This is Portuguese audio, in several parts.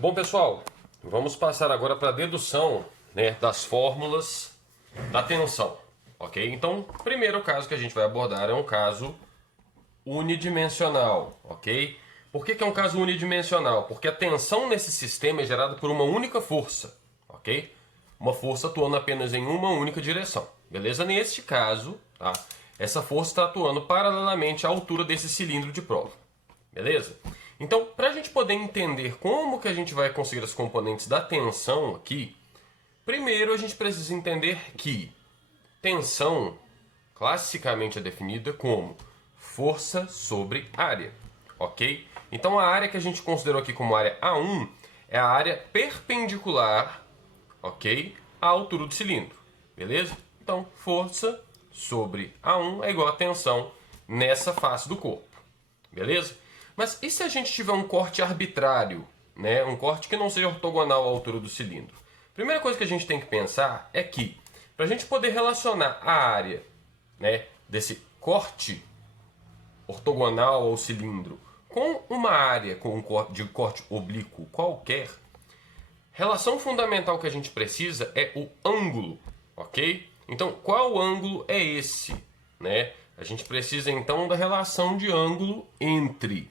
Bom, pessoal, vamos passar agora para a dedução, né, das fórmulas da tensão, ok? Então, o primeiro caso que a gente vai abordar é um caso unidimensional, ok? Por que é um caso unidimensional? Porque a tensão nesse sistema é gerada por uma única força, ok? Uma força atuando apenas em uma única direção, beleza? Neste caso, tá? Essa força está atuando paralelamente à altura desse cilindro de prova, beleza? Então, para a gente poder entender como que a gente vai conseguir as componentes da tensão aqui, primeiro a gente precisa entender que tensão classicamente é definida como força sobre área, ok? Então a área que a gente considerou aqui como área A1 é a área perpendicular, ok? À altura do cilindro, beleza? Então força sobre A1 é igual a tensão nessa face do corpo, beleza? Mas e se a gente tiver um corte arbitrário, né? Um corte que não seja ortogonal à altura do cilindro? Primeira coisa que a gente tem que pensar é que, para a gente poder relacionar a área, né, desse corte ortogonal ao cilindro com uma área de corte oblíquo qualquer, relação fundamental que a gente precisa é o ângulo, ok? Então, qual ângulo é esse, né? A gente precisa então da relação de ângulo entre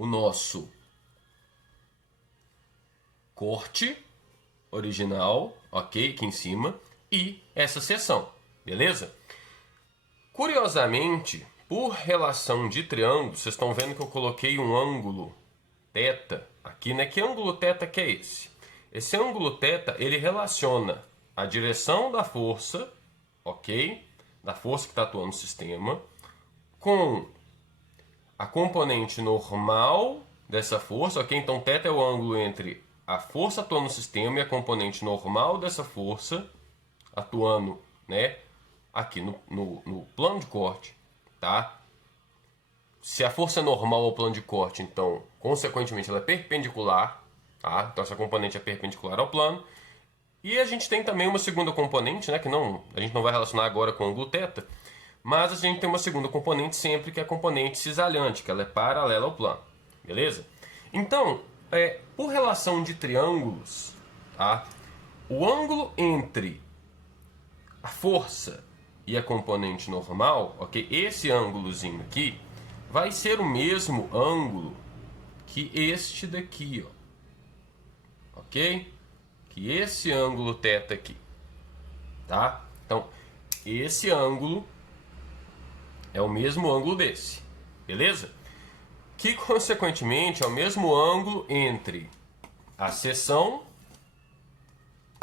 o nosso corte original, ok, aqui em cima, e essa seção, beleza? Curiosamente, por relação de triângulo, vocês estão vendo que eu coloquei um ângulo θ aqui, né? Que ângulo θ que é esse? Esse ângulo θ, ele relaciona a direção da força, ok? Da força que está atuando no sistema, com a componente normal dessa força, ok? Então, θ é o ângulo entre a força atuando no sistema e a componente normal dessa força atuando, né, aqui no plano de corte, tá? Se a força é normal ao plano de corte, então, consequentemente, ela é perpendicular, tá? Então, essa componente é perpendicular ao plano. E a gente tem também uma segunda componente, né, que a gente não vai relacionar agora com o ângulo θ, mas a gente tem uma segunda componente sempre, que é a componente cisalhante, que ela é paralela ao plano, beleza? Então, por relação de triângulos, tá? O ângulo entre a força e a componente normal, ok? Esse ângulozinho aqui vai ser o mesmo ângulo que este daqui, ó, ok? Que esse ângulo θ aqui, tá? Então, esse ângulo é o mesmo ângulo desse, beleza? Que, consequentemente, é o mesmo ângulo entre a seção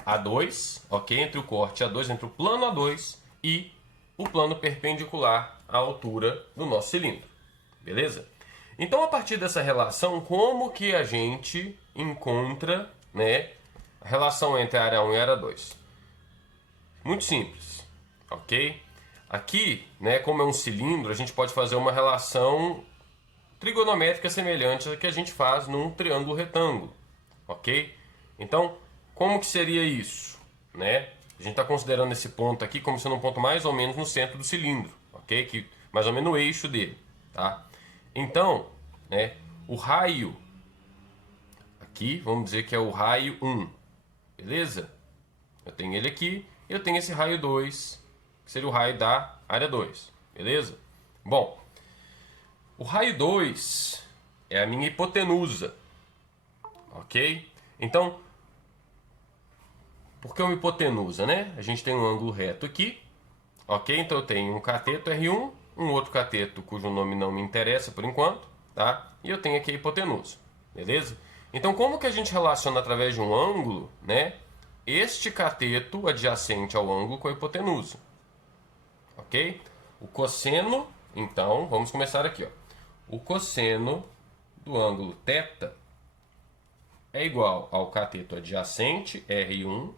A2, ok? Entre o corte A2, entre o plano A2 e o plano perpendicular à altura do nosso cilindro, beleza? Então, a partir dessa relação, como que a gente encontra, né, a relação entre a área 1 e a área 2? Muito simples, ok? Aqui, né, como é um cilindro, a gente pode fazer uma relação trigonométrica semelhante à que a gente faz num triângulo retângulo, ok? Então, como que seria isso, né? A gente está considerando esse ponto aqui como sendo um ponto mais ou menos no centro do cilindro, ok? Que, mais ou menos no eixo dele, tá? Então, né, o raio aqui, vamos dizer que é o raio 1, beleza? Eu tenho ele aqui, e eu tenho esse raio 2, que seria o raio da área 2, beleza? Bom, o raio 2 é a minha hipotenusa, ok? Então, por que uma hipotenusa, né? A gente tem um ângulo reto aqui, ok? Então eu tenho um cateto R1, um outro cateto cujo nome não me interessa por enquanto, tá? E eu tenho aqui a hipotenusa, beleza? Então, como que a gente relaciona através de um ângulo, né, este cateto adjacente ao ângulo com a hipotenusa, ok? O cosseno, então, vamos começar aqui, ó. O cosseno do ângulo θ é igual ao cateto adjacente R1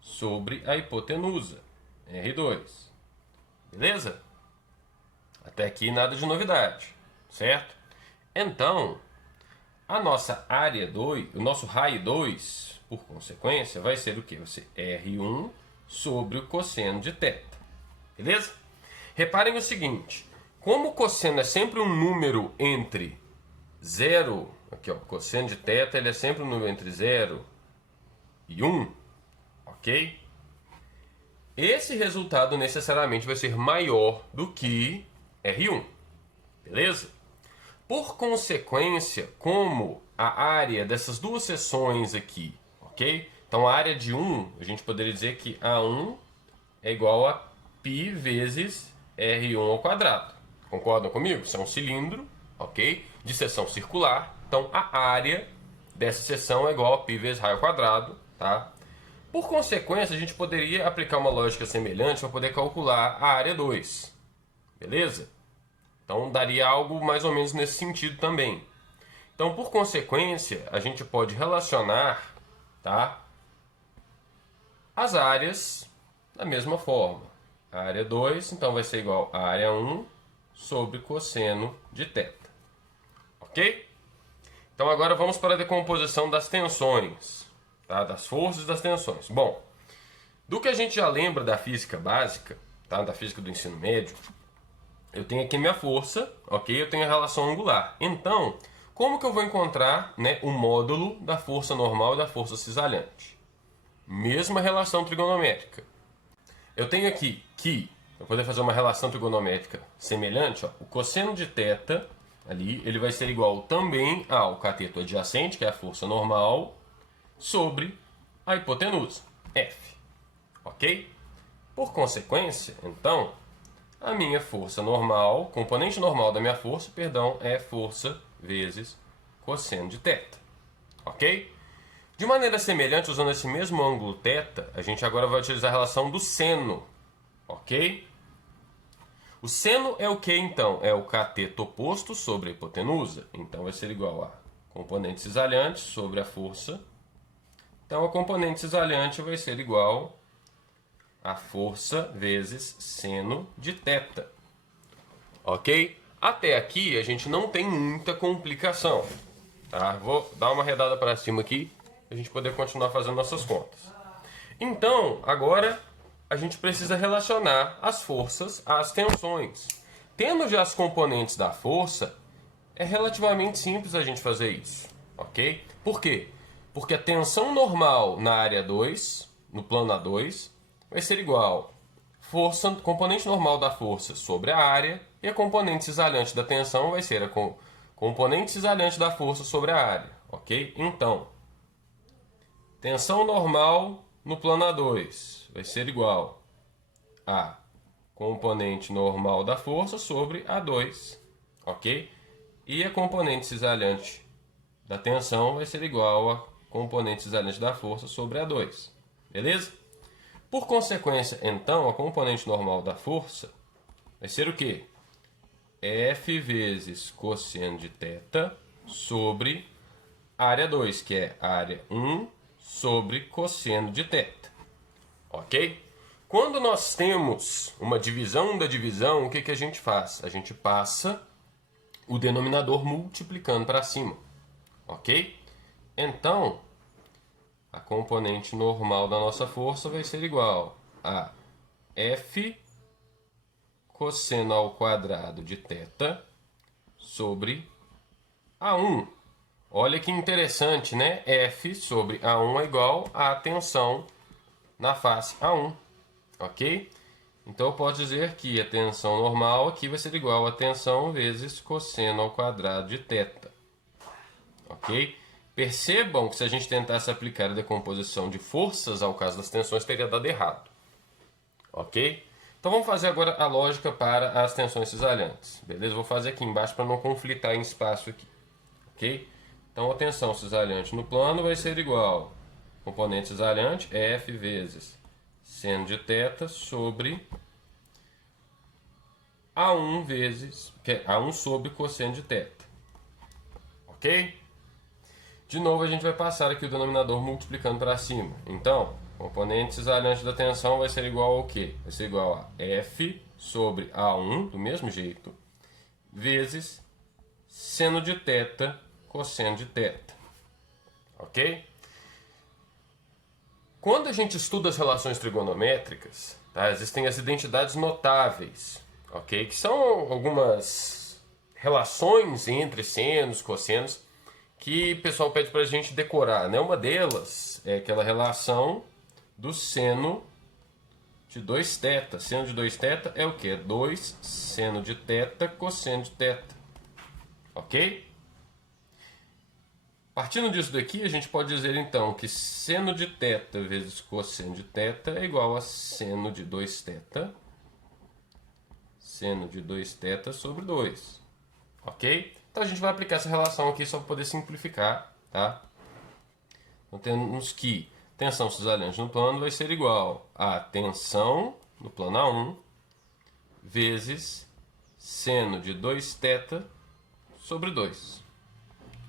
sobre a hipotenusa R2, beleza? Até aqui nada de novidade, certo? Então, a nossa área 2, o nosso raio 2, por consequência, vai ser o quê? Vai ser R1 sobre o cosseno de θ, beleza? Reparem o seguinte, como o cosseno é sempre um número entre 0 Aqui, ó, cosseno de θ, ele é sempre um número entre 0 e 1, ok? Esse resultado necessariamente vai ser maior do que R1, beleza? Por consequência, como a área dessas duas seções aqui, ok? Então a área de 1, a gente poderia dizer que A1 é igual a π vezes R1 ao quadrado. Concordam comigo? Isso é um cilindro, ok? De seção circular. Então a área dessa seção é igual a π vezes raio ao quadrado, tá? Por consequência, a gente poderia aplicar uma lógica semelhante para poder calcular a área 2. Beleza? Então daria algo mais ou menos nesse sentido também. Então, por consequência, a gente pode relacionar, tá, as áreas da mesma forma. A área 2, então, vai ser igual a área 1 sobre cosseno de θ. Ok? Então, agora vamos para a decomposição das tensões, tá? Das forças e das tensões. Bom, do que a gente já lembra da física básica, tá? Da física do ensino médio, eu tenho aqui minha força, ok? Eu tenho a relação angular. Então, como que eu vou encontrar, né, o módulo da força normal e da força cisalhante? Mesma relação trigonométrica. Eu tenho aqui que, para poder fazer uma relação trigonométrica semelhante, ó, o cosseno de θ, ali, ele vai ser igual também ao cateto adjacente, que é a força normal, sobre a hipotenusa, F. Ok? Por consequência, então, a minha força normal, componente normal da minha força, perdão, é força vezes cosseno de θ. Ok? De maneira semelhante, usando esse mesmo ângulo θ, a gente agora vai utilizar a relação do seno. Ok? O seno é o que então? É o cateto oposto sobre a hipotenusa. Então vai ser igual a componente cisalhante sobre a força. Então a componente cisalhante vai ser igual a força vezes seno de θ. Ok? Até aqui a gente não tem muita complicação. Tá? Vou dar uma arredada para cima aqui para a gente poder continuar fazendo nossas contas. Então, agora a gente precisa relacionar as forças às tensões. Tendo já as componentes da força, é relativamente simples a gente fazer isso. Ok? Por quê? Porque a tensão normal na área 2, no plano A2, vai ser igual força, componente normal da força sobre a área, e a componente cisalhante da tensão vai ser a componente cisalhante da força sobre a área, ok? Então, tensão normal no plano A2 vai ser igual a componente normal da força sobre A2, ok? E a componente cisalhante da tensão vai ser igual a componente cisalhante da força sobre A2, beleza? Por consequência, então, a componente normal da força vai ser o quê? F vezes cosseno de θ sobre área 2, que é área 1 sobre cosseno de θ. Ok? Quando nós temos uma divisão da divisão, o que a gente faz? A gente passa o denominador multiplicando para cima. Ok? Então, a componente normal da nossa força vai ser igual a F cosseno ao quadrado de θ sobre A1. Olha que interessante, né? F sobre A1 é igual à tensão na face A1. Ok? Então eu posso dizer que a tensão normal aqui vai ser igual a tensão vezes cosseno ao quadrado de θ. Ok? Percebam que se a gente tentasse aplicar a decomposição de forças ao caso das tensões, teria dado errado. Ok? Então vamos fazer agora a lógica para as tensões cisalhantes. Beleza? Vou fazer aqui embaixo para não conflitar em espaço aqui. Ok? Então a tensão cisalhante no plano vai ser igual a componente cisalhante F vezes seno de θ sobre A1 vezes, que é A1 sobre cosseno de θ. Ok? De novo, a gente vai passar aqui o denominador multiplicando para cima. Então, componente cisalhante da tensão vai ser igual ao quê? Vai ser igual a F sobre A1, do mesmo jeito, vezes seno de θ cosseno de θ. Ok? Quando a gente estuda as relações trigonométricas, tá, existem as identidades notáveis, ok? Que são algumas relações entre senos, cossenos, que o pessoal pede para a gente decorar, né? Uma delas é aquela relação do seno de 2θ. Seno de 2θ é o que? É 2 seno de θ cosseno de θ. Ok? Partindo disso daqui, a gente pode dizer então que seno de θ vezes cosseno de θ é igual a seno de 2θ. Seno de 2θ sobre 2. Ok? Então a gente vai aplicar essa relação aqui só para poder simplificar, tá? Então temos que tensão cisalhante no plano vai ser igual a tensão no plano A1 vezes seno de 2θ sobre 2.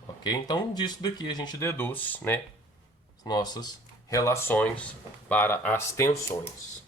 Ok? Então disso daqui a gente deduz, né, nossas relações para as tensões.